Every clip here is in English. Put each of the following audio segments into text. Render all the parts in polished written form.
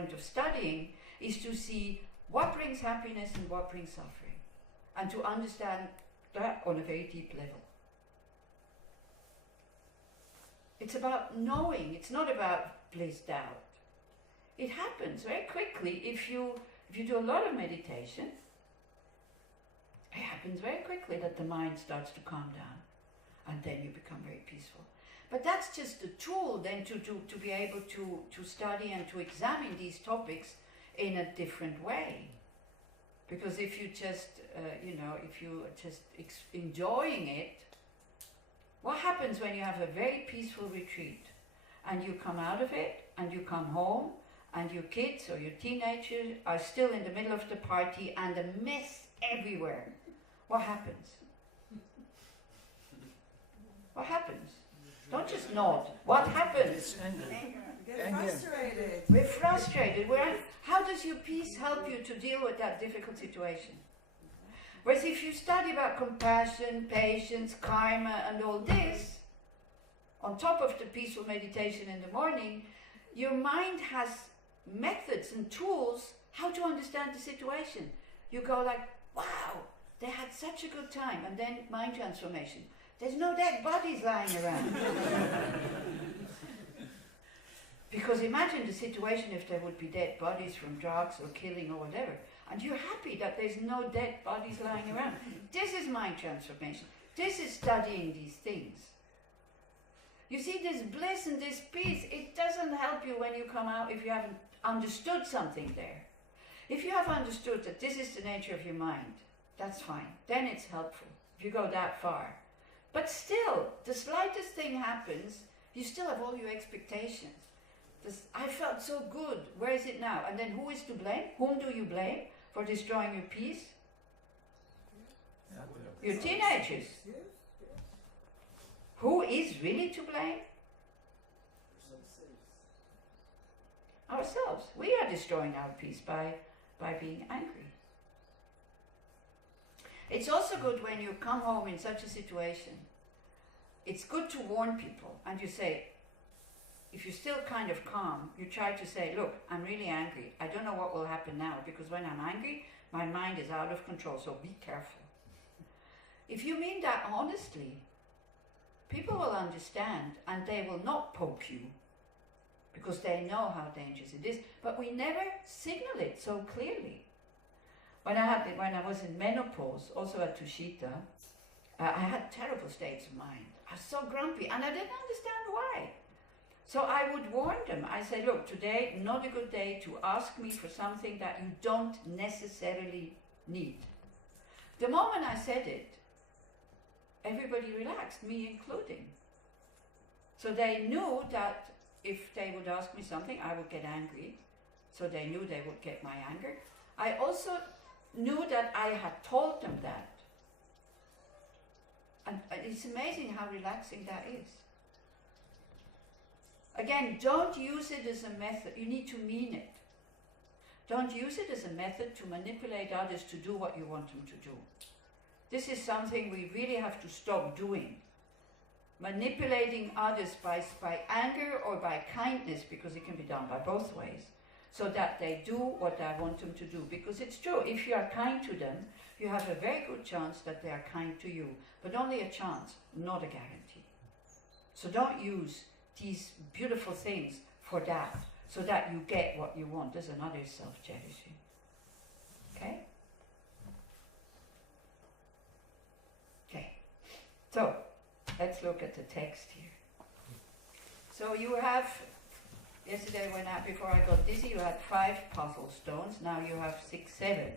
point of studying is to see what brings happiness and what brings suffering, and to understand that on a very deep level. It's about knowing, it's not about blissed out. It happens very quickly if you do a lot of meditation. It happens very quickly that the mind starts to calm down, and then you become very peaceful. But that's just a tool then to be able to study and to examine these topics in a different way. Because if you just, if you just enjoying it, what happens when you have a very peaceful retreat and you come out of it and you come home and your kids or your teenagers are still in the middle of the party and a mess everywhere? What happens? What happens? Don't just nod. What happens? Get frustrated. We're frustrated. How does your peace help you to deal with that difficult situation? Whereas if you study about compassion, patience, karma and all this, on top of the peaceful meditation in the morning, your mind has methods and tools how to understand the situation. You go like, wow, they had such a good time, and then mind transformation. There's no dead bodies lying around. Because imagine the situation if there would be dead bodies from drugs or killing or whatever, and you're happy that there's no dead bodies lying around. This is mind transformation. This is studying these things. You see, this bliss and this peace, it doesn't help you when you come out if you haven't understood something there. If you have understood that this is the nature of your mind, that's fine. Then it's helpful, if you go that far. But still, the slightest thing happens, you still have all your expectations. I felt so good, where is it now? And then who is to blame? Whom do you blame for destroying your peace? Your teenagers. Who is really to blame? Ourselves. We are destroying our peace by being angry. It's also good when you come home in such a situation. It's good to warn people, and you say, if you're still kind of calm, you try to say, look, I'm really angry. I don't know what will happen now, because when I'm angry, my mind is out of control, so be careful. If you mean that honestly, people will understand, and they will not poke you, because they know how dangerous it is, but we never signal it so clearly. When I was in menopause, also at Tushita, I had terrible states of mind. I was so grumpy, and I didn't understand why. So I would warn them. I say, look, today, not a good day to ask me for something that you don't necessarily need. The moment I said it, everybody relaxed, me including. So they knew that if they would ask me something, I would get angry. So they knew they would get my anger. I also knew that I had told them that. And it's amazing how relaxing that is. Again, don't use it as a method. You need to mean it. Don't use it as a method to manipulate others to do what you want them to do. This is something we really have to stop doing. Manipulating others by anger or by kindness, because it can be done by both ways, so that they do what I want them to do. Because it's true, if you are kind to them, you have a very good chance that they are kind to you. But only a chance, not a guarantee. So don't use these beautiful things for that, so that you get what you want. There's another self-jealousy. Okay? Okay. So, let's look at the text here. So you have, yesterday before I got dizzy, you had 5 puzzle stones. Now you have 7.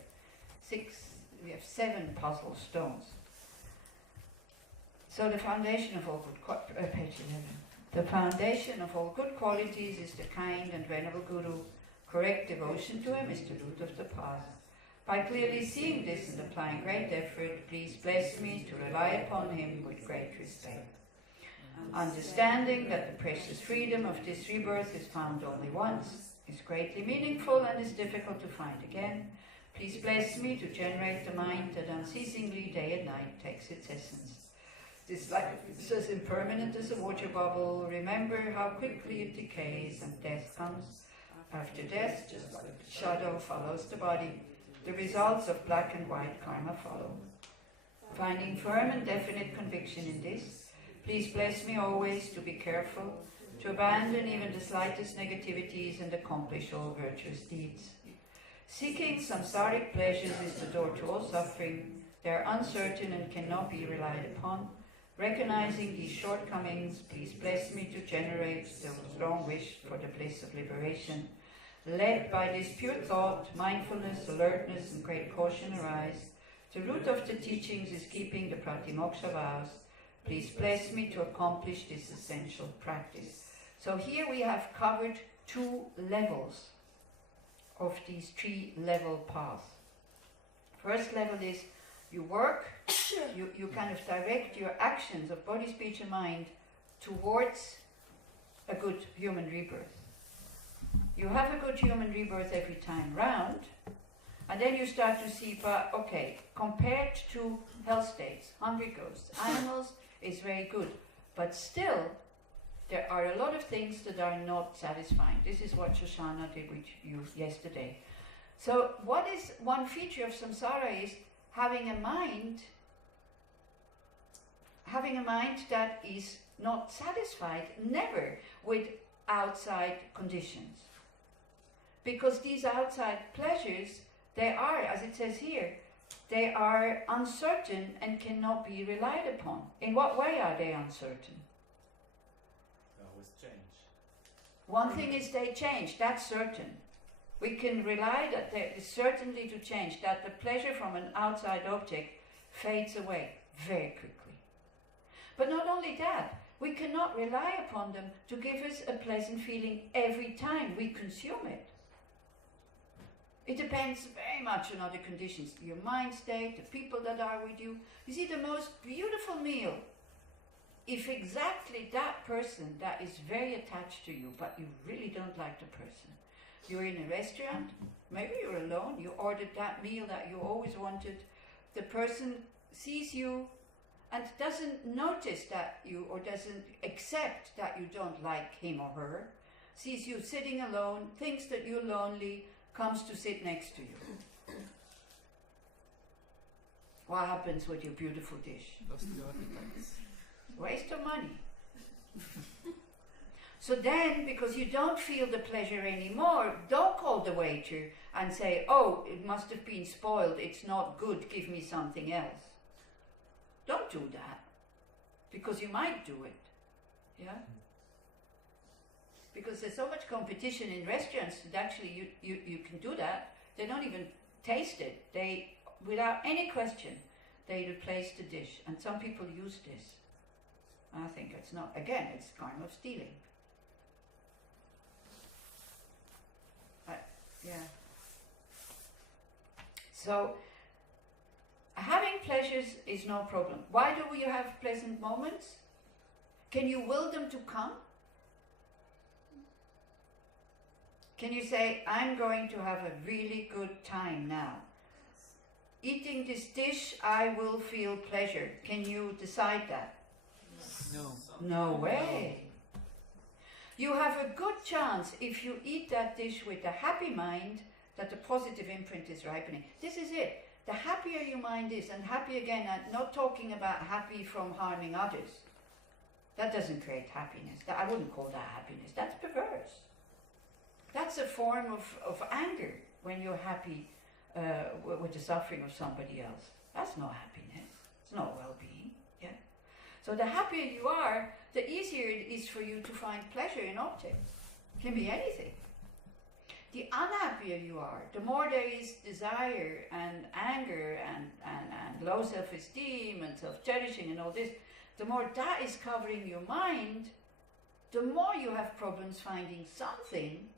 We have 7 puzzle stones. So the foundation of all good, page 11. The foundation of all good qualities is the kind and venerable Guru. Correct devotion to him is the root of the path. By clearly seeing this and applying great effort, please bless me to rely upon him with great respect. Understanding that the precious freedom of this rebirth is found only once, is greatly meaningful and is difficult to find again, please bless me to generate the mind that unceasingly, day and night, takes its essence. This life is as impermanent as a water bubble. Remember how quickly it decays and death comes. After death, just like the shadow follows the body, the results of black and white karma follow. Finding firm and definite conviction in this, please bless me always to be careful, to abandon even the slightest negativities and accomplish all virtuous deeds. Seeking samsaric pleasures is the door to all suffering. They are uncertain and cannot be relied upon. Recognizing these shortcomings, please bless me to generate the strong wish for the bliss of liberation. Led by this pure thought, mindfulness, alertness, and great caution arise. The root of the teachings is keeping the pratimoksha vows. Please bless me to accomplish this essential practice. So here we have covered 2 levels of these 3-level paths. First level is you work, you kind of direct your actions of body, speech and mind towards a good human rebirth. You have a good human rebirth every time round, and then you start to see, but okay, compared to hell states, hungry ghosts, animals is very good, but still there are a lot of things that are not satisfying. This is what Shoshana did with you yesterday. So what is one feature of samsara is having a mind that is not satisfied, never with outside conditions. Because these outside pleasures, they are, as it says here, they are uncertain and cannot be relied upon. In what way are they uncertain? They always change. One thing is they change, that's certain. We can rely that there is certainty to change, that the pleasure from an outside object fades away very quickly. But not only that, we cannot rely upon them to give us a pleasant feeling every time we consume it. It depends very much on other conditions, your mind state, the people that are with you. You see, the most beautiful meal, if exactly that person that is very attached to you, but you really don't like the person, you're in a restaurant, maybe you're alone, you ordered that meal that you always wanted, the person sees you and doesn't notice that you, or doesn't accept that you don't like him or her, sees you sitting alone, thinks that you're lonely, comes to sit next to you. What happens with your beautiful dish? Lost your appetite. Waste of money. So then, because you don't feel the pleasure anymore, don't call the waiter and say, oh, it must have been spoiled, it's not good, give me something else. Don't do that, because you might do it. Yeah? Because there's so much competition in restaurants that actually you can do that. They don't even taste it. They, without any question, they replace the dish. And some people use this. I think it's not, again, it's karma of stealing. Yeah. So, having pleasures is no problem. Why do you have pleasant moments? Can you will them to come? Can you say, I'm going to have a really good time now? Eating this dish, I will feel pleasure. Can you decide that? No. No way. You have a good chance, if you eat that dish with a happy mind, that the positive imprint is ripening. This is it. The happier your mind is, and happy again, I'm not talking about happy from harming others. That doesn't create happiness. I wouldn't call that happiness. That's perverse. That's a form of anger when you're happy with the suffering of somebody else. That's not happiness. It's not well-being. Yeah. So the happier you are, the easier it is for you to find pleasure in objects. It can be anything. The unhappier you are, the more there is desire and anger and low self-esteem and self-cherishing and all this, the more that is covering your mind, the more you have problems finding something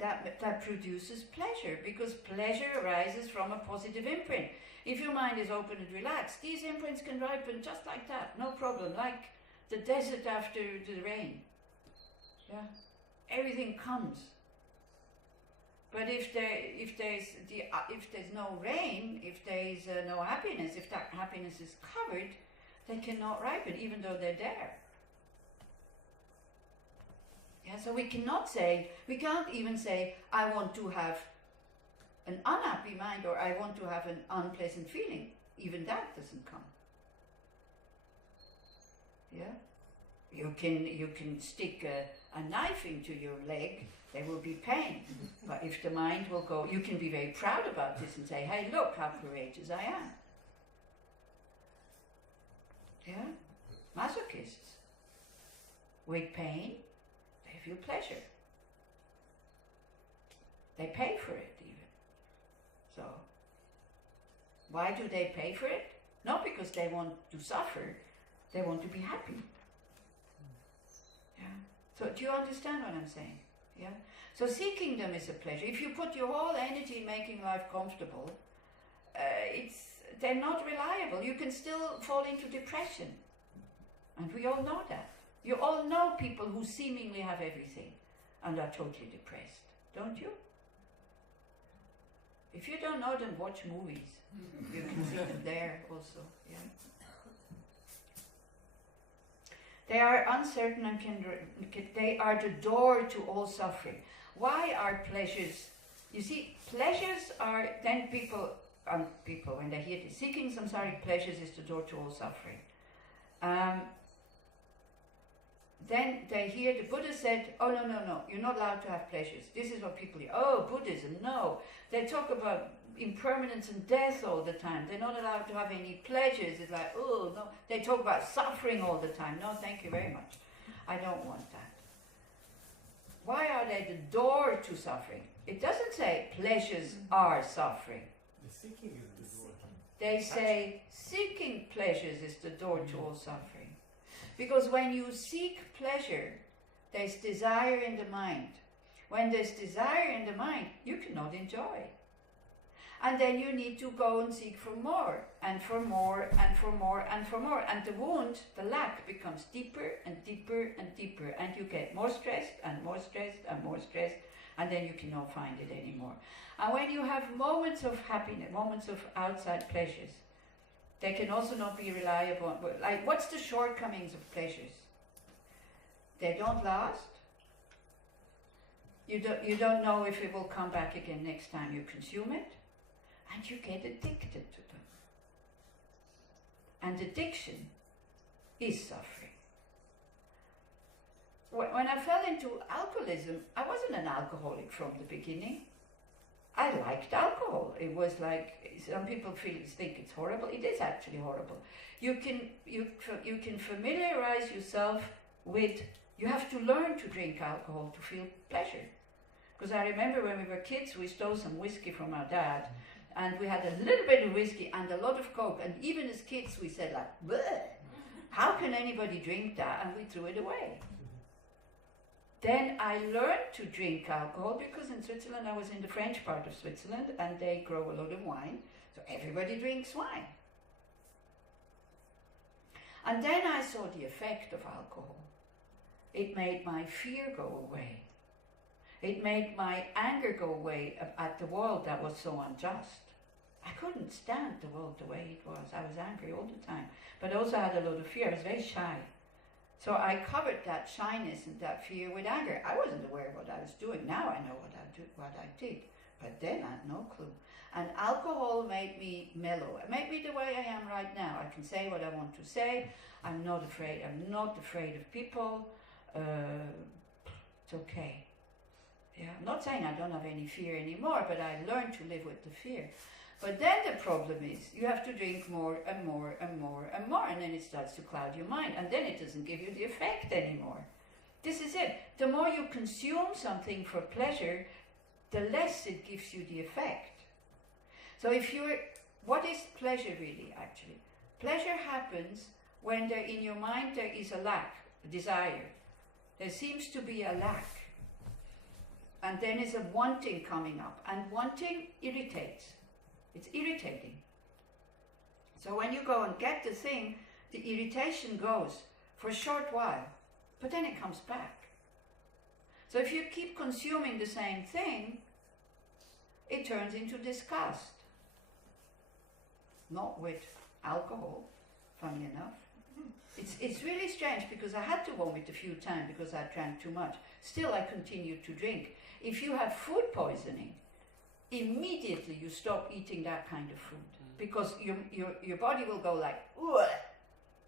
that produces pleasure, because pleasure arises from a positive imprint. If your mind is open and relaxed, these imprints can ripen just like that, no problem, like the desert after the rain. Yeah, everything comes. But if there's no rain, if there's no happiness, if that happiness is covered, they cannot ripen, even though they're there. Yeah. Yeah, so we can't even say, I want to have an unhappy mind or I want to have an unpleasant feeling. Even that doesn't come. Yeah? You can stick a knife into your leg, there will be pain. But if the mind will go, you can be very proud about this and say, hey, look how courageous I am. Yeah? Masochists. With pain, they feel pleasure. They pay for it even. So, why do they pay for it? Not because they want to suffer, they want to be happy. Yeah. So do you understand what I'm saying? Yeah. So seeking them is a pleasure. If you put your whole energy in making life comfortable, they're not reliable. You can still fall into depression. And we all know that. You all know people who seemingly have everything and are totally depressed, don't you? If you don't know them, watch movies. You can see them there also. Yeah. They are uncertain and they are the door to all suffering. Why are pleasures? You see, pleasures are then people when they hear this, seeking samsaric pleasures is the door to all suffering. Then they hear the Buddha said, oh no, you're not allowed to have pleasures. This is what people hear. Oh, Buddhism, no. They talk about impermanence and death all the time. They're not allowed to have any pleasures. It's like, oh no. They talk about suffering all the time. No, thank you very much. I don't want that. Why are they the door to suffering? It doesn't say pleasures are suffering. The seeking is the door. They say seeking pleasures is the door to all suffering. Because when you seek pleasure, there's desire in the mind. When there's desire in the mind, you cannot enjoy. And then you need to go and seek for more, and for more, and for more, and for more. And the wound, the lack, becomes deeper and deeper and deeper. And you get more stressed, and more stressed, and more stressed. And then you cannot find it anymore. And when you have moments of happiness, moments of outside pleasures, they can also not be reliable. Like, what's the shortcomings of pleasures? They don't last. You don't know if it will come back again next time you consume it. And you get addicted to them. And addiction is suffering. When I fell into alcoholism, I wasn't an alcoholic from the beginning. I liked alcohol. It was like, some people think it's horrible. It is actually horrible. You can familiarize yourself with, you have to learn to drink alcohol to feel pleasure. Because I remember when we were kids, we stole some whiskey from our dad, and we had a little bit of whiskey and a lot of Coke, and even as kids we said like, bleh, how can anybody drink that? And we threw it away. Then I learned to drink alcohol because in Switzerland, I was in the French part of Switzerland and they grow a lot of wine. So everybody drinks wine. And then I saw the effect of alcohol. It made my fear go away. It made my anger go away at the world that was so unjust. I couldn't stand the world the way it was. I was angry all the time. But I also had a lot of fear. I was very shy. So I covered that shyness and that fear with anger. I wasn't aware of what I was doing. Now I know what I did. But then I had no clue. And alcohol made me mellow. It made me the way I am right now. I can say what I want to say. I'm not afraid. I'm not afraid of people. It's okay. Yeah, I'm not saying I don't have any fear anymore, but I learned to live with the fear. But then the problem is, you have to drink more and more and more and more, and then it starts to cloud your mind, and then it doesn't give you the effect anymore. This is it. The more you consume something for pleasure, the less it gives you the effect. So what is pleasure really, actually? Pleasure happens when in your mind there is a lack, a desire. There seems to be a lack. And then is a wanting coming up, and wanting irritates. It's irritating. So when you go and get the thing, the irritation goes for a short while, but then it comes back. So if you keep consuming the same thing, it turns into disgust. Not with alcohol, funny enough, It's really strange because I had to vomit a few times because I drank too much. Still, I continued to drink. If you have food poisoning, immediately you stop eating that kind of food because your body will go like, "Ugh,"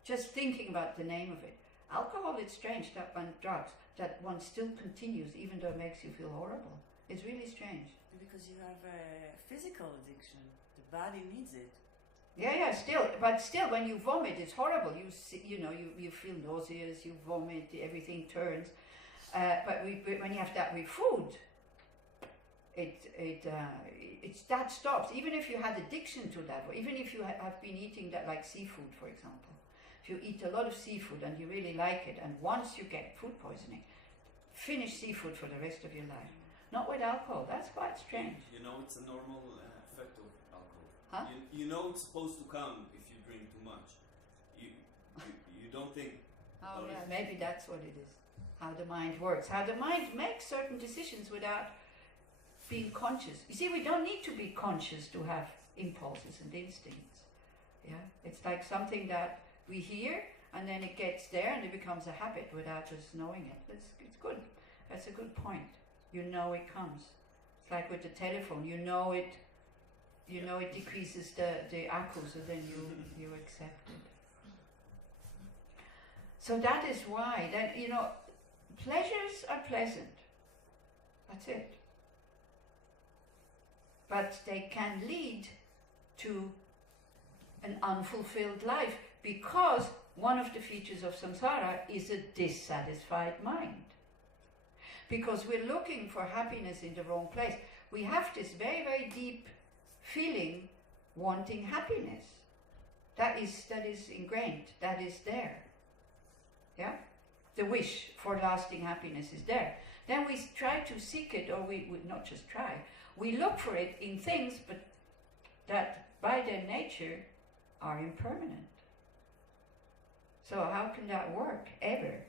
just thinking about the name of it. Alcohol, it's strange that one drugs that one still continues even though it makes you feel horrible. It's really strange. Because you have a physical addiction. The body needs it. Yeah, still, when you vomit, it's horrible. You feel nauseous, you vomit, everything turns. But when you have that with food, it's that stops. Even if you had addiction to that, or even if you have been eating that, like seafood, for example. If you eat a lot of seafood and you really like it, and once you get food poisoning, finish seafood for the rest of your life. Not with alcohol. That's quite strange. You know, it's a normal effect of alcohol. Huh? You know it's supposed to come if you drink too much. You don't think. Oh yeah, maybe that's what it is. How the mind works. How the mind makes certain decisions without being conscious. You see, we don't need to be conscious to have impulses and instincts. Yeah, it's like something that we hear and then it gets there and it becomes a habit without us knowing it. It's good. That's a good point. You know it comes. It's like with the telephone. You know it decreases the accu, so then you accept it. So that is why pleasures are pleasant. That's it. But they can lead to an unfulfilled life because one of the features of samsara is a dissatisfied mind. Because we're looking for happiness in the wrong place. We have this very, very deep feeling wanting happiness. That is ingrained, that is there. Yeah? The wish for lasting happiness is there. Then we try to seek it, or we not just try, we look for it in things but that by their nature are impermanent. So how can that work, ever?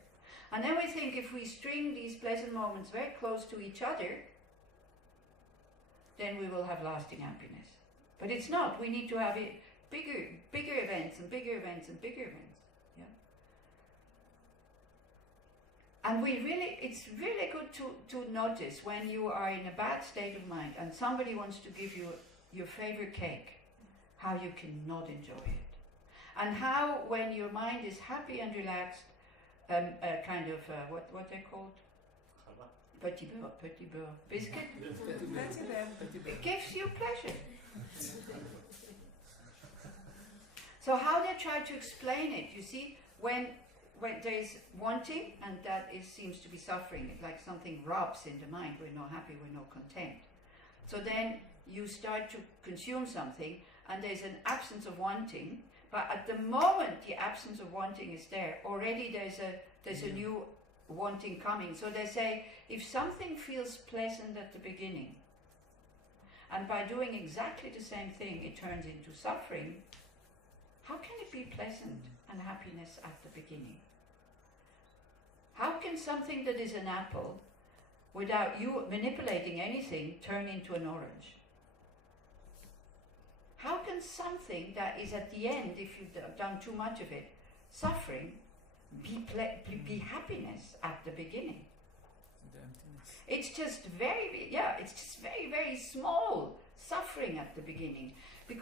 And then we think if we string these pleasant moments very close to each other, then we will have lasting happiness. But it's not. We need to have it bigger events and bigger events and bigger events. Yeah. And it's really good to notice when you are in a bad state of mind and somebody wants to give you your favorite cake, how you cannot enjoy it. And how when your mind is happy and relaxed, kind of, what they're called? Petit beurre biscuit. It gives you pleasure. So how they try to explain it, you see, when there's wanting, and that seems to be suffering, like something robs in the mind, we're not happy, we're not content. So then you start to consume something, and there's an absence of wanting, but at the moment the absence of wanting is there, already there's a new wanting coming. So they say, if something feels pleasant at the beginning, and by doing exactly the same thing it turns into suffering, how can it be pleasant and happiness at the beginning? How can something that is an apple, without you manipulating anything, turn into an orange? How can something that is at the end, if you've done too much of it, suffering, be happiness at the beginning? The emptiness. It's just very, very small suffering at the beginning.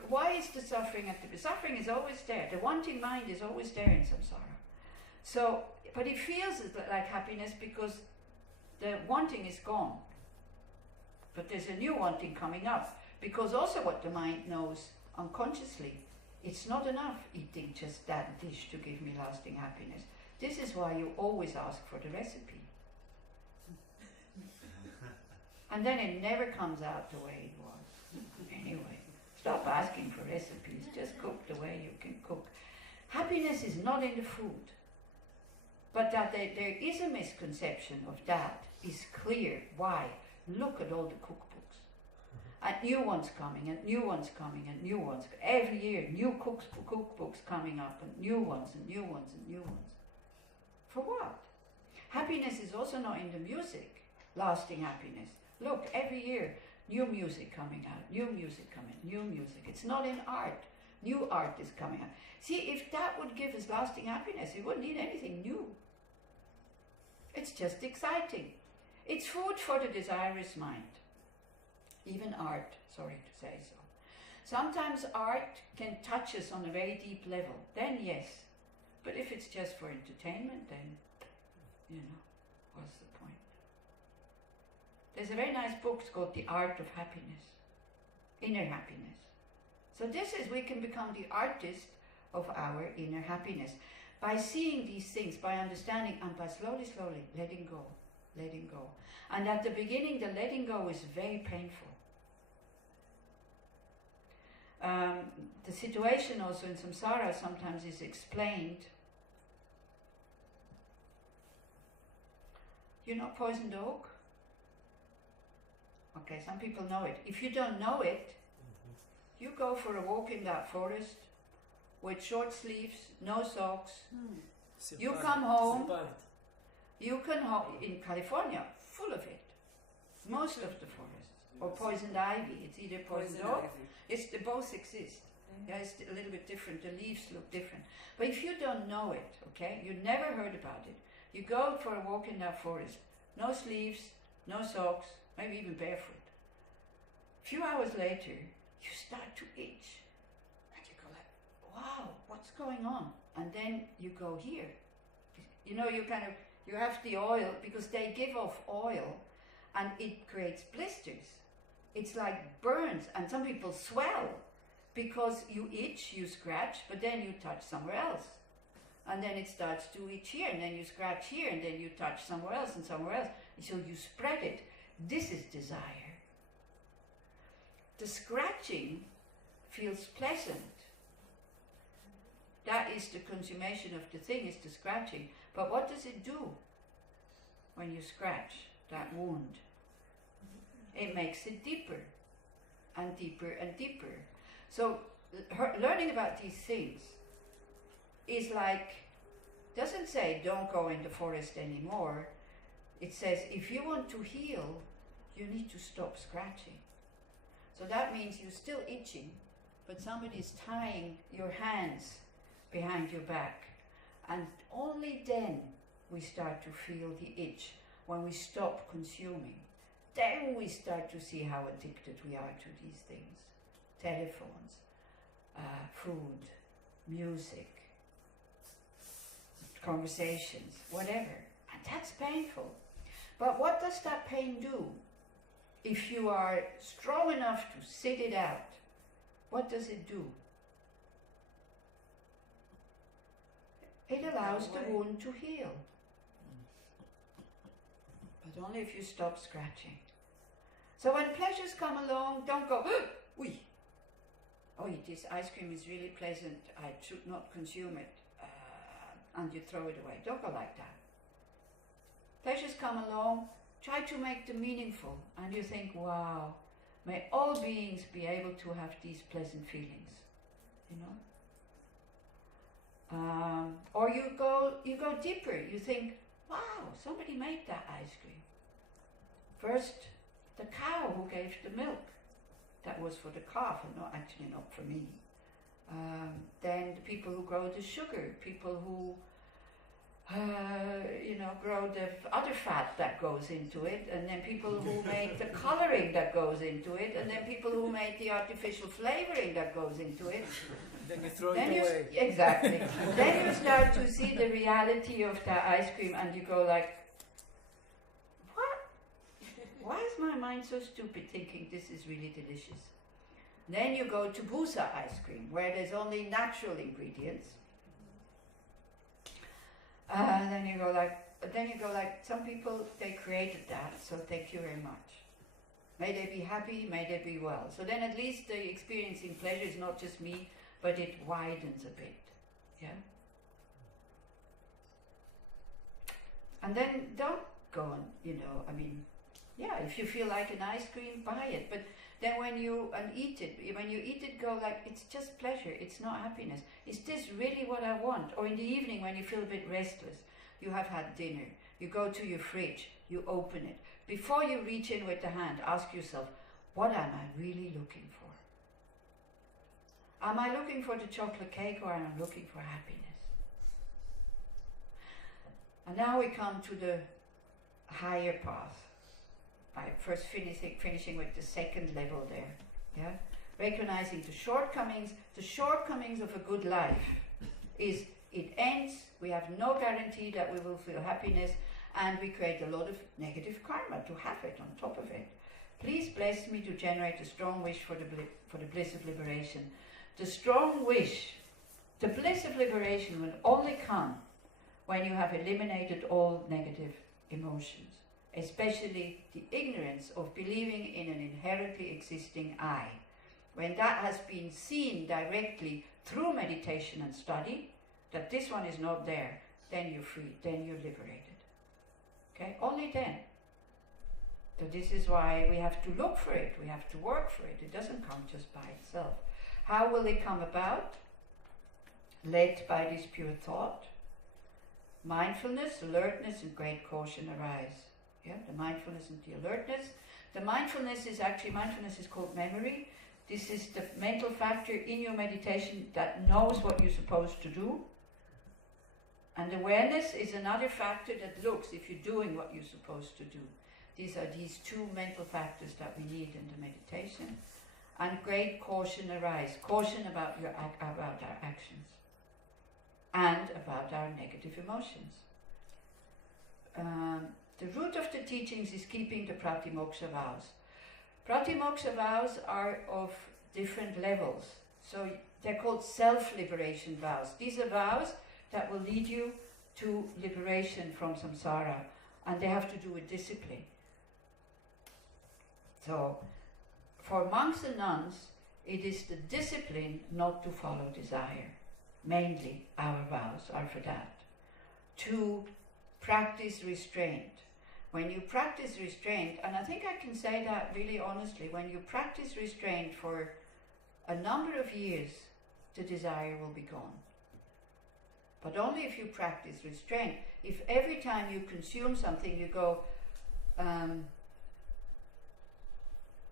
Why is the suffering at the beginning? Suffering is always there. The wanting mind is always there in samsara. So, but it feels like happiness because the wanting is gone. But there's a new wanting coming up. Because also what the mind knows unconsciously, it's not enough eating just that dish to give me lasting happiness. This is why you always ask for the recipe. And then it never comes out the way it was. Anyway, stop asking for recipes, just cook the way you can cook. Happiness is not in the food. But that there is a misconception of that is clear. Why? Look at all the cookbooks. And new ones coming, and new ones coming, and new ones. Every year, new cookbooks coming up, and new ones, and new ones, and new ones. For what? Happiness is also not in the music, lasting happiness. Look, every year, new music coming out, new music coming, new music. It's not in art. New art is coming up. See, if that would give us lasting happiness, we wouldn't need anything new. It's just exciting. It's food for the desirous mind. Even art, sorry to say so. Sometimes art can touch us on a very deep level, then yes. But if it's just for entertainment, then, what's the point? There's a very nice book called The Art of Happiness, Inner Happiness. So this is, we can become the artist of our inner happiness by seeing these things, by understanding, and by slowly letting go. And at the beginning, the letting go is very painful. The situation also in samsara sometimes is explained. You know poisoned oak? Okay, some people know it. If you don't know it, you go for a walk in that forest with short sleeves, no socks. You come home. You can in California, full of it. Most of the forests. Or poisoned ivy. It's either poisoned oak. They both exist. Yeah, it's a little bit different. The leaves look different. But if you don't know it, okay, you never heard about it. You go for a walk in that forest. No sleeves, no socks, maybe even barefoot. A few hours later, you start to itch. And you go like, wow, what's going on? And then you go here. You have the oil, because they give off oil and it creates blisters. It's like burns, and some people swell because you itch, you scratch, but then you touch somewhere else. And then it starts to itch here, and then you scratch here, and then you touch somewhere else and somewhere else. And so you spread it. This is desire. The scratching feels pleasant. That is the consummation of the thing, is the scratching. But what does it do when you scratch that wound? It makes it deeper and deeper and deeper. So learning about these things is like, doesn't say don't go in the forest anymore. It says if you want to heal, you need to stop scratching. So that means you're still itching, but somebody's tying your hands behind your back. And only then we start to feel the itch, when we stop consuming. Then we start to see how addicted we are to these things. Telephones, food, music, conversations, whatever. And that's painful. But what does that pain do? If you are strong enough to sit it out, what does it do? It allows the wound to heal. But only if you stop scratching. So when pleasures come along, don't go, oui, oh, this ice cream is really pleasant, I should not consume it, and you throw it away. Don't go like that. Pleasures come along, try to make them meaningful, and you think, wow, may all beings be able to have these pleasant feelings, or you go deeper, you think, wow, somebody made that ice cream. First, the cow who gave the milk, that was for the calf and not for me. Then the people who grow the sugar, people who grow the other fat that goes into it, and then people who make the coloring that goes into it, and then people who make the artificial flavoring that goes into it. Then you throw it away. Exactly. Then you start to see the reality of that ice cream, and you go like, what? Why is my mind so stupid thinking this is really delicious? Then you go to Busa ice cream, where there's only natural ingredients. Then you go like, some people, they created that, so thank you very much. May they be happy, may they be well. So then at least the experiencing pleasure is not just me, but it widens a bit, yeah? And then don't go on, if you feel like an ice cream, buy it. But then when you eat it, go like, it's just pleasure, it's not happiness. Is this really what I want? Or in the evening when you feel a bit restless, you have had dinner, you go to your fridge, you open it. Before you reach in with the hand, ask yourself, what am I really looking for? Am I looking for the chocolate cake or am I looking for happiness? And now we come to the higher path. By first finishing with the second level there. Yeah? Recognizing the shortcomings of a good life is it ends, we have no guarantee that we will feel happiness, and we create a lot of negative karma to have it on top of it. Please bless me to generate a strong wish for the bliss of liberation. The strong wish, the bliss of liberation will only come when you have eliminated all negative emotions, especially the ignorance of believing in an inherently existing I. When that has been seen directly through meditation and study, that this one is not there, then you're free, then you're liberated. Okay, only then. So this is why we have to look for it, we have to work for it. It doesn't come just by itself. How will it come about? Led by this pure thought. Mindfulness, alertness, and great caution arise. Yeah, the mindfulness and the alertness. The mindfulness is called memory. This is the mental factor in your meditation that knows what you're supposed to do. And awareness is another factor that looks if you're doing what you're supposed to do. These are these two mental factors that we need in the meditation. And great caution arise. Caution about our actions. And about our negative emotions. The root of the teachings is keeping the pratimoksha vows. Pratimoksha vows are of different levels. So they're called self-liberation vows. These are vows that will lead you to liberation from samsara. And they have to do with discipline. So, for monks and nuns, it is the discipline not to follow desire. Mainly, our vows are for that. To practice restraint. When you practice restraint, and I think I can say that really honestly, when you practice restraint for a number of years, the desire will be gone. But only if you practice restraint. If every time you consume something you go,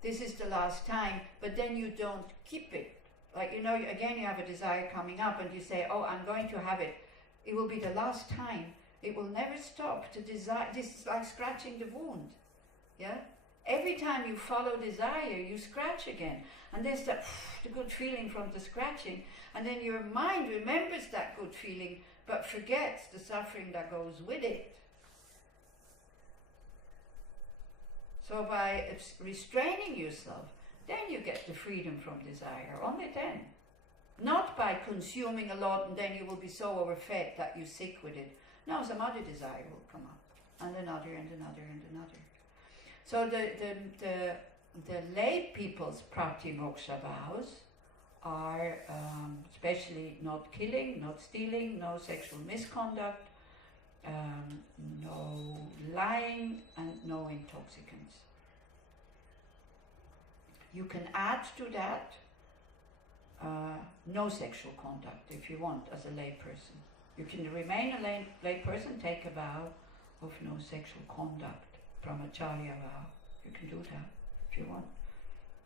this is the last time, but then you don't keep it. Like, you know, again you have a desire coming up and you say, oh, I'm going to have it. It will be the last time. It will never stop. The desire, this is like scratching the wound. Yeah? Every time you follow desire, you scratch again. And there's that the good feeling from the scratching. And then your mind remembers that good feeling, but forgets the suffering that goes with it. So by restraining yourself, then you get the freedom from desire, only then. Not by consuming a lot and then you will be so overfed that you're sick with it. No, some other desire will come up, and another, and another, and another. So the lay people's pratimoksha vows are especially not killing, not stealing, no sexual misconduct, no lying, and no intoxicants. You can add to that no sexual conduct if you want as a lay person. You can remain a lay person, take a vow of no sexual conduct, brahmacharya vow. You can do that if you want.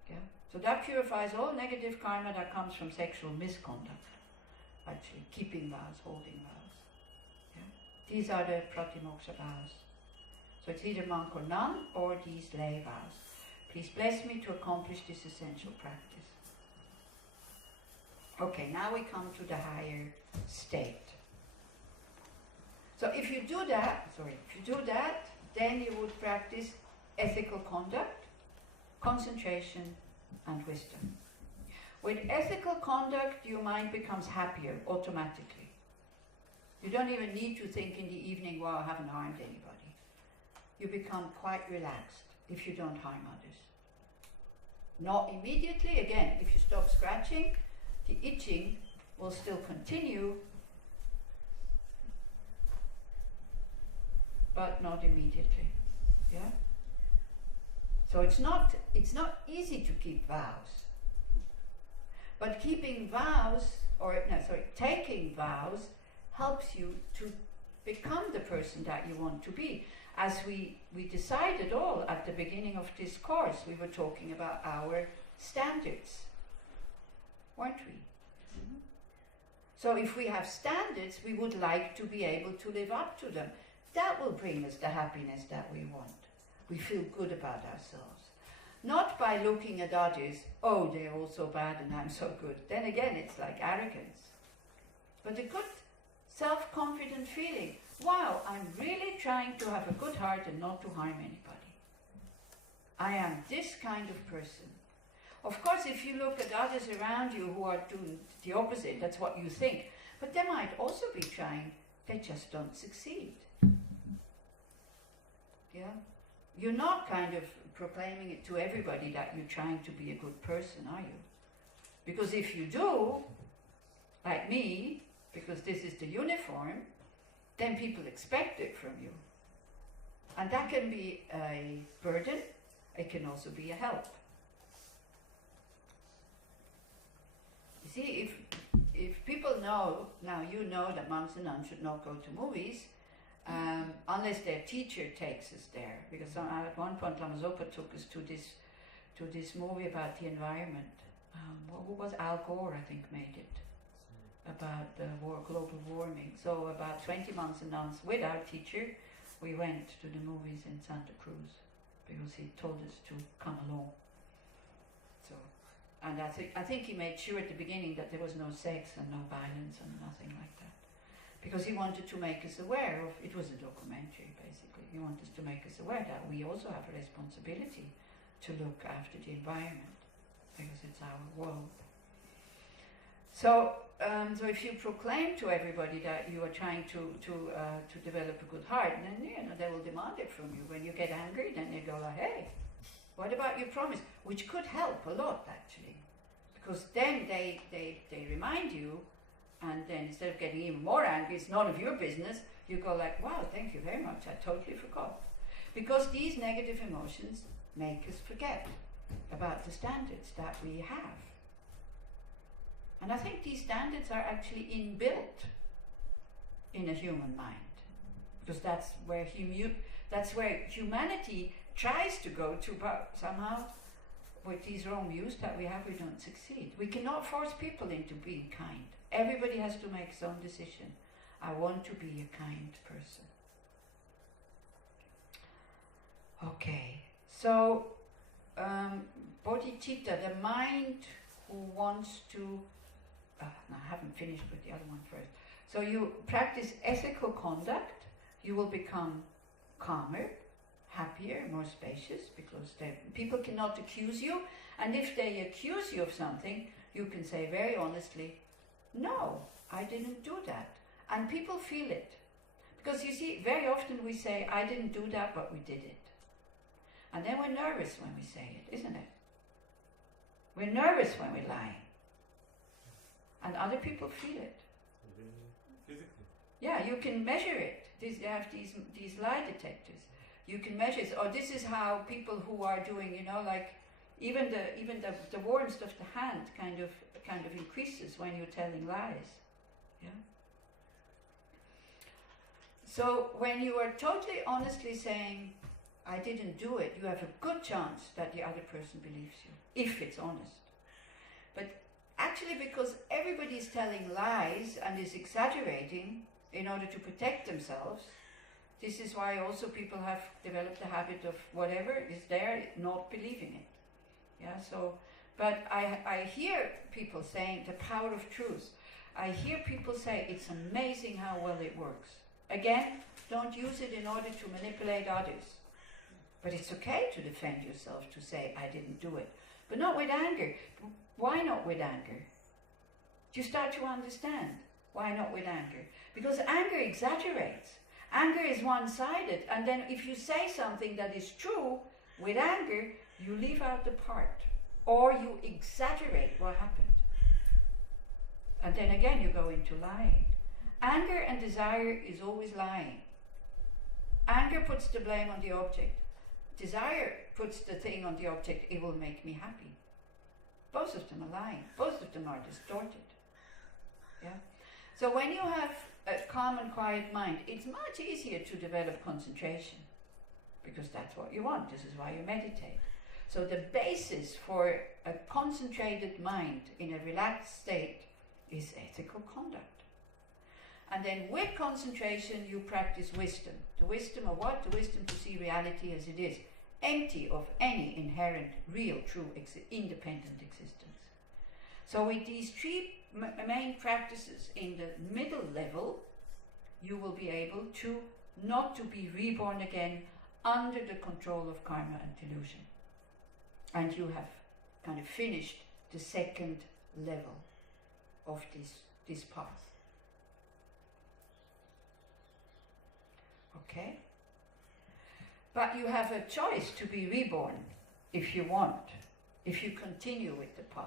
Yeah. So that purifies all negative karma that comes from sexual misconduct. Actually, keeping vows, holding vows. Yeah. These are the pratimoksha vows. So it's either monk or nun, or these lay vows. Please bless me to accomplish this essential practice. Okay, now we come to the higher state. So if you do that, then you would practice ethical conduct, concentration, and wisdom. With ethical conduct, your mind becomes happier automatically. You don't even need to think in the evening, well, I haven't harmed anybody. You become quite relaxed if you don't harm others. Not immediately, again, if you stop scratching, the itching will still continue, but not immediately. Yeah? So it's not easy to keep vows. But keeping vows, taking vows helps you to become the person that you want to be. As we decided all at the beginning of this course, we were talking about our standards, weren't we? So if we have standards, we would like to be able to live up to them. That will bring us the happiness that we want. We feel good about ourselves. Not by looking at others, oh, they're all so bad and I'm so good. Then again, it's like arrogance. But a good self-confident feeling, wow, I'm really trying to have a good heart and not to harm anybody. I am this kind of person. Of course, if you look at others around you who are doing the opposite, that's what you think. But they might also be trying, they just don't succeed. Yeah? You're not kind of proclaiming it to everybody that you're trying to be a good person, are you? Because if you do, like me, because this is the uniform, then people expect it from you. And that can be a burden, it can also be a help. You see, if people know, now you know that monks and nuns should not go to movies, unless their teacher takes us there. Because at one point Lam Rim took us to this movie about the environment. Who was Al Gore, I think, made it. About the global warming. So about 20 months and nuns with our teacher, we went to the movies in Santa Cruz because he told us to come along. So, and I think he made sure at the beginning that there was no sex and no violence and nothing like that, because he wanted to make us aware of. It was a documentary, basically. He wanted us to make us aware that we also have a responsibility to look after the environment because it's our world. So if you proclaim to everybody that you are trying to develop a good heart, then they will demand it from you. When you get angry, then they go like, hey, what about your promise? Which could help a lot, actually, because then they remind you, and then instead of getting even more angry, it's none of your business, you go like, wow, thank you very much, I totally forgot. Because these negative emotions make us forget about the standards that we have. And I think these standards are actually inbuilt in a human mind, because that's where humanity tries to go to, but somehow with these wrong views that we have, we don't succeed. We cannot force people into being kind. Everybody has to make his own decision. I want to be a kind person. Okay, so bodhicitta, the mind who wants to no, I haven't finished with the other one first. So you practice ethical conduct, you will become calmer, happier, more spacious, because people cannot accuse you, and if they accuse you of something, you can say very honestly, no, I didn't do that. And people feel it. Because you see, very often we say, I didn't do that, but we did it. And then we're nervous when we say it, isn't it? We're nervous when we're lying. And other people feel it. Physically. Yeah, you can measure it. They have these lie detectors. You can measure it. Or this is how people who are doing, like even the warmth of the hand kind of increases when you're telling lies. Yeah. So when you are totally honestly saying, I didn't do it, you have a good chance that the other person believes you, if it's honest. But actually, because everybody is telling lies and is exaggerating in order to protect themselves, this is why also people have developed the habit of whatever is there, not believing it. Yeah. So, but I hear people saying the power of truth. I hear people say it's amazing how well it works. Again, don't use it in order to manipulate others. But it's okay to defend yourself, to say I didn't do it, but not with anger. Why not with anger? Do you start to understand why not with anger? Because anger exaggerates. Anger is one-sided, and then if you say something that is true, with anger, you leave out the part, or you exaggerate what happened. And then again you go into lying. Anger and desire is always lying. Anger puts the blame on the object. Desire puts the thing on the object, it will make me happy. Both of them are lying. Both of them are distorted. Yeah. So when you have a calm and quiet mind, it's much easier to develop concentration, because that's what you want. This is why you meditate. So the basis for a concentrated mind in a relaxed state is ethical conduct. And then with concentration you practice wisdom. The wisdom of what? The wisdom to see reality as it is, empty of any inherent, real, true, independent existence. So with these three main practices in the middle level, you will be able to not to be reborn again under the control of karma and delusion. And you have kind of finished the second level of this path. Okay? But you have a choice to be reborn if you want, if you continue with the path.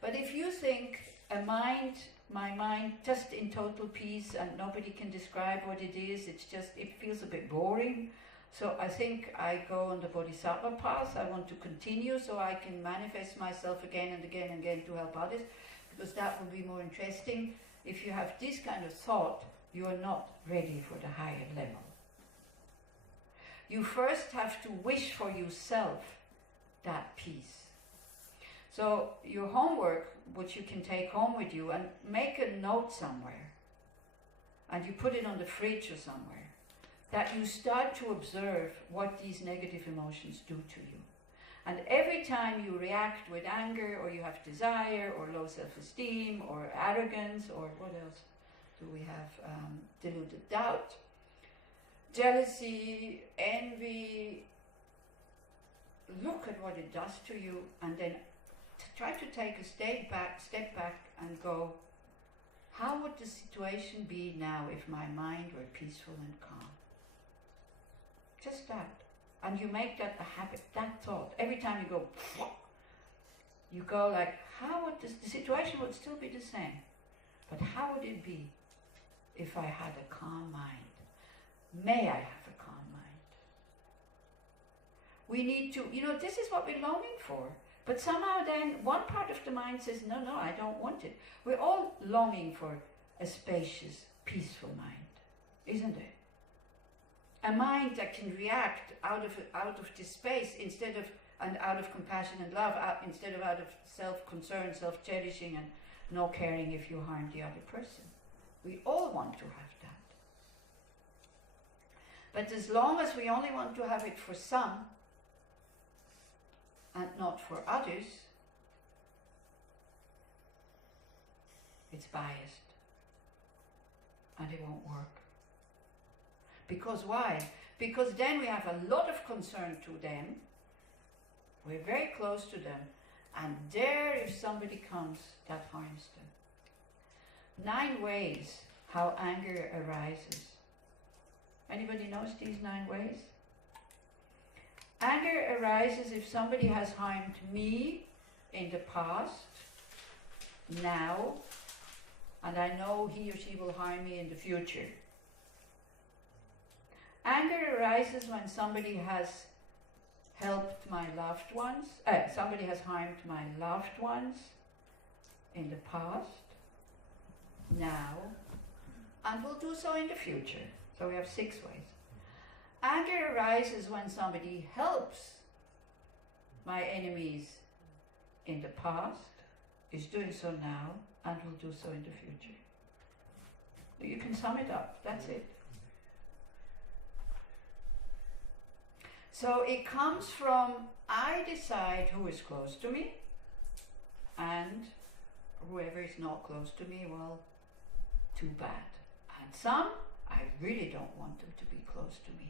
But if you think my mind just in total peace and nobody can describe what it is, it feels a bit boring, so I think I go on the bodhisattva path. I want to continue so I can manifest myself again and again and again to help others, because that will be more interesting. If you have this kind of thought, you are not ready for the higher level. You first have to wish for yourself that peace. So your homework, which you can take home with you, and make a note somewhere, and you put it on the fridge or somewhere, that you start to observe what these negative emotions do to you. And every time you react with anger, or you have desire, or low self-esteem, or arrogance, or what else do we have? Deluded doubt, jealousy, envy, look at what it does to you, and then try to take a step back and go, how would the situation be now if my mind were peaceful and calm? Just that. And you make that a habit, that thought. Every time you go like, how would the situation would still be the same, but how would it be if I had a calm mind? May I have a calm mind? We need to, this is what we're longing for. But somehow then one part of the mind says, no, I don't want it. We're all longing for a spacious, peaceful mind, isn't it? A mind that can react out of this space and out of compassion and love, instead of out of self-concern, self-cherishing, and no caring if you harm the other person. We all want to have that. But as long as we only want to have it for some, and not for others, it's biased and it won't work. Because why? Because then we have a lot of concern to them, we're very close to them, and there if somebody comes, that harms them. 9 ways how anger arises. Anybody knows these 9 ways? Anger arises if somebody has harmed me in the past, now, and I know he or she will harm me in the future. Anger arises when somebody has helped my loved ones, somebody has harmed my loved ones in the past, now, and will do so in the future. So we have 6 ways. Anger arises when somebody helps my enemies in the past, is doing so now, and will do so in the future. You can sum it up, that's it. So it comes from, I decide who is close to me, and whoever is not close to me, well, too bad. And some, I really don't want them to be close to me.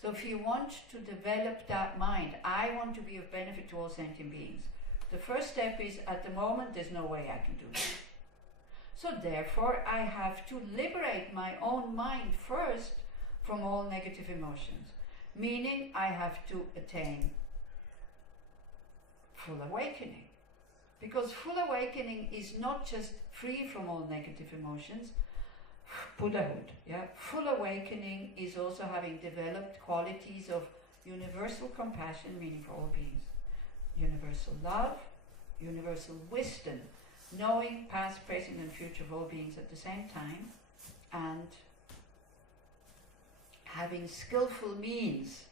So if you want to develop that mind, I want to be of benefit to all sentient beings. The first step is, at the moment, there's no way I can do that. So therefore, I have to liberate my own mind first from all negative emotions. Meaning, I have to attain full awakening. Because full awakening is not just free from all negative emotions, Buddhahood. Yeah? Full awakening is also having developed qualities of universal compassion, meaning for all beings, universal love, universal wisdom, knowing past, present and future of all beings at the same time, and having skillful means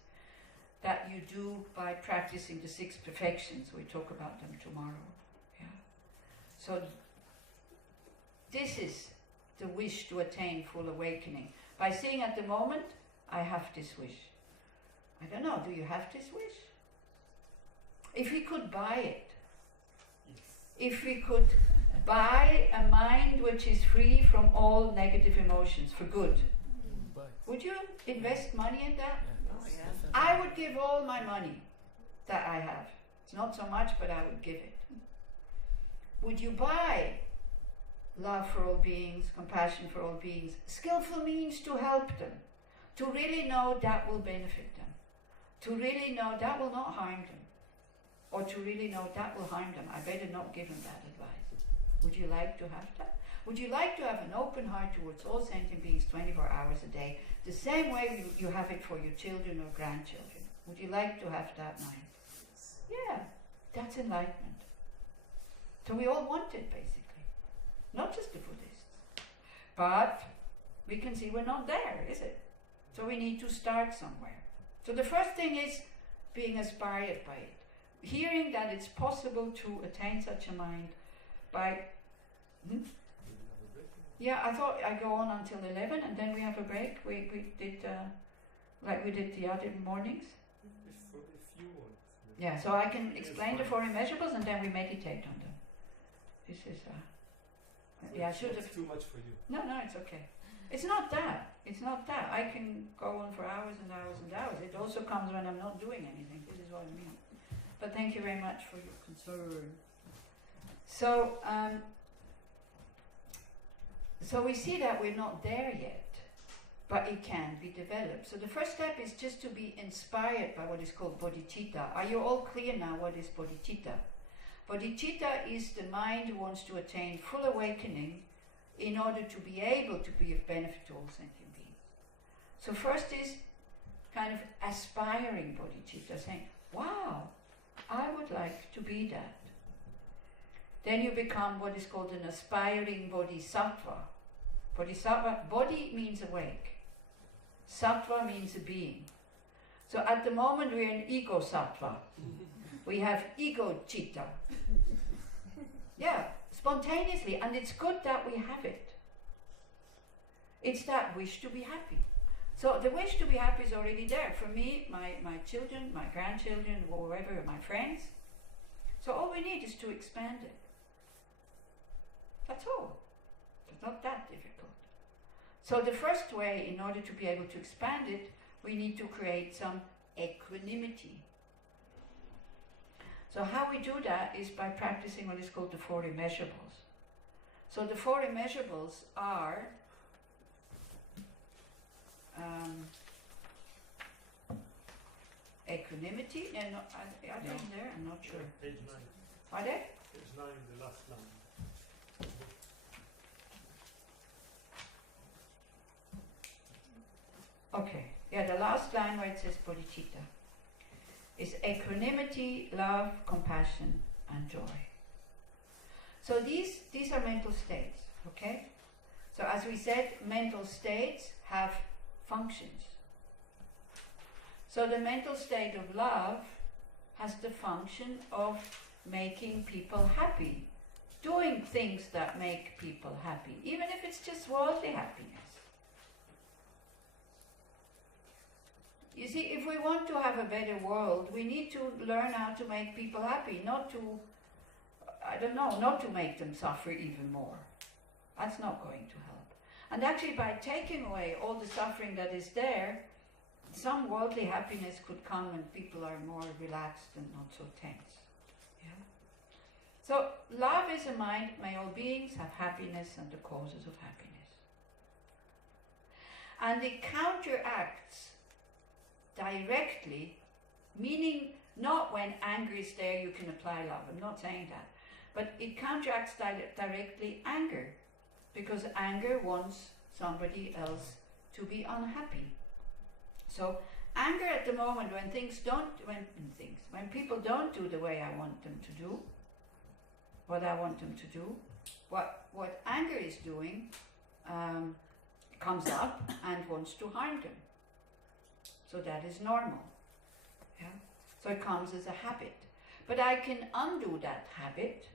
that you do by practicing the 6 perfections. We talk about them tomorrow. Yeah? So This is the wish to attain full awakening. By seeing at the moment, I have this wish. I don't know, do you have this wish? If we could buy it, if we could buy a mind which is free from all negative emotions for good, would you invest money in that? Oh, yeah. I would give all my money that I have. It's not so much, but I would give it. Would you buy love for all beings, compassion for all beings, skillful means to help them, to really know that will benefit them, to really know that will not harm them, or to really know that will harm them? I better not give them that advice. Would you like to have that? Would you like to have an open heart towards all sentient beings 24 hours a day, the same way you have it for your children or grandchildren? Would you like to have that mind? Yeah, that's enlightenment. So we all want it, basically. Not just the Buddhists. But we can see we're not there, is it? So we need to start somewhere. So the first thing is being inspired by it. Hearing that it's possible to attain such a mind by... Yeah, I thought I'd go on until 11 and then we have a break. We did like we did the other mornings. If you want. Yeah, so I can explain the four immeasurables and then we meditate on them. This is yeah, I should have. It's too much for you. No, it's okay. It's not that. It's not that. I can go on for hours and hours and hours. It also comes when I'm not doing anything. This is what I mean. But thank you very much for your concern. So, so we see that we're not there yet, but it can be developed. So the first step is just to be inspired by what is called bodhicitta. Are you all clear now what is bodhicitta? Bodhicitta is the mind who wants to attain full awakening in order to be able to be of benefit to all sentient beings. So first is kind of aspiring bodhicitta, saying, wow, I would like to be that. Then you become what is called an aspiring bodhisattva. Bodhisattva, body means awake. Sattva means a being. So at the moment we're an ego sattva. We have ego citta. Yeah, spontaneously, and it's good that we have it. It's that wish to be happy. So the wish to be happy is already there. For me, my children, my grandchildren, whoever, my friends. So all we need is to expand it. That's all. It's not that difficult. So the first way, in order to be able to expand it, we need to create some equanimity. So how we do that is by practicing what is called the four immeasurables. So the four immeasurables are equanimity, and are they in there? I'm not sure. Page 9. Are they? Page 9, the last line. Okay, yeah, the last line where it says bodhicitta is equanimity, love, compassion, and joy. So these are mental states, okay? So as we said, mental states have functions. So the mental state of love has the function of making people happy, doing things that make people happy, even if it's just worldly happiness. You see, if we want to have a better world, we need to learn how to make people happy, not to, not to make them suffer even more. That's not going to help. And actually, by taking away all the suffering that is there, some worldly happiness could come and people are more relaxed and not so tense. Yeah? So, love is a mind, may all beings have happiness and the causes of happiness. And it counteracts directly, meaning not when anger is there you can apply love, I'm not saying that, but it counteracts directly anger, because anger wants somebody else to be unhappy. So anger at the moment when people don't do the way I want them to do, what I want them to do, what anger is doing comes up and wants to harm them. So that is normal. Yeah? So it comes as a habit. But I can undo that habit